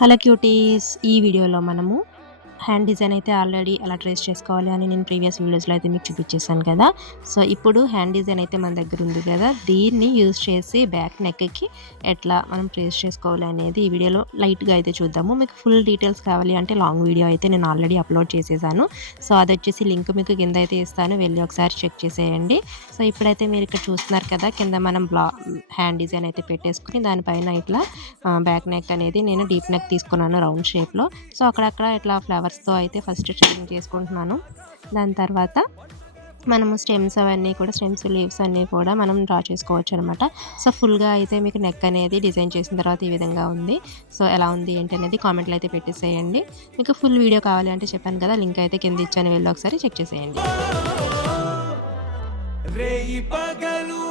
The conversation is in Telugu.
హలో క్యూటీస్, ఈ వీడియోలో మనము హ్యాండ్ డిజైన్ అయితే ఆల్రెడీ ఎలా ట్రేస్ చేసుకోవాలి అని నేను ప్రీవియస్ వీడియోస్లో అయితే మీకు చూపించేసాను కదా. సో ఇప్పుడు హ్యాండ్ డిజైన్ అయితే మన దగ్గర ఉంది కదా, దీన్ని యూజ్ చేసి బ్యాక్ నెక్కి ఎట్లా మనం ట్రేస్ చేసుకోవాలి అనేది ఈ వీడియోలో లైట్గా అయితే చూద్దాము. మీకు ఫుల్ డీటెయిల్స్ కావాలి అంటే లాంగ్ వీడియో అయితే నేను ఆల్రెడీ అప్లోడ్ చేసేసాను. సో అది వచ్చేసి లింక్ మీకు కింద అయితే ఇస్తాను, వెళ్ళి ఒకసారి చెక్ చేసేయండి. సో ఇప్పుడైతే మీరు ఇక్కడ చూస్తున్నారు కదా, కింద మనం హ్యాండ్ డిజైన్ అయితే పెట్టేసుకుని దానిపైన ఇట్లా బ్యాక్ నెక్ అనేది నేను డీప్ నెక్ తీసుకున్నాను రౌండ్ షేప్లో. సో అక్కడక్కడ ఇట్లా ఫ్లవర్స్తో అయితే ఫస్ట్ ట్రిమ్మింగ్ చేసుకుంటున్నాను. దాని తర్వాత మనము స్టెమ్స్ అవన్నీ కూడా, స్టెమ్స్ లీవ్స్ అన్నీ కూడా మనం డ్రా చేసుకోవచ్చు అనమాట. సో ఫుల్గా అయితే మీకు నెక్ అనేది డిజైన్ చేసిన తర్వాత ఈ విధంగా ఉంది. సో ఎలా ఉంది ఏంటి అనేది కామెంట్లో అయితే పెట్టేసేయండి. మీకు ఫుల్ వీడియో కావాలి అంటే చెప్పాను కదా, లింక్ అయితే కింద ఇచ్చాను, వెళ్ళి ఒకసారి చెక్ చేసేయండి. రేయి పగలు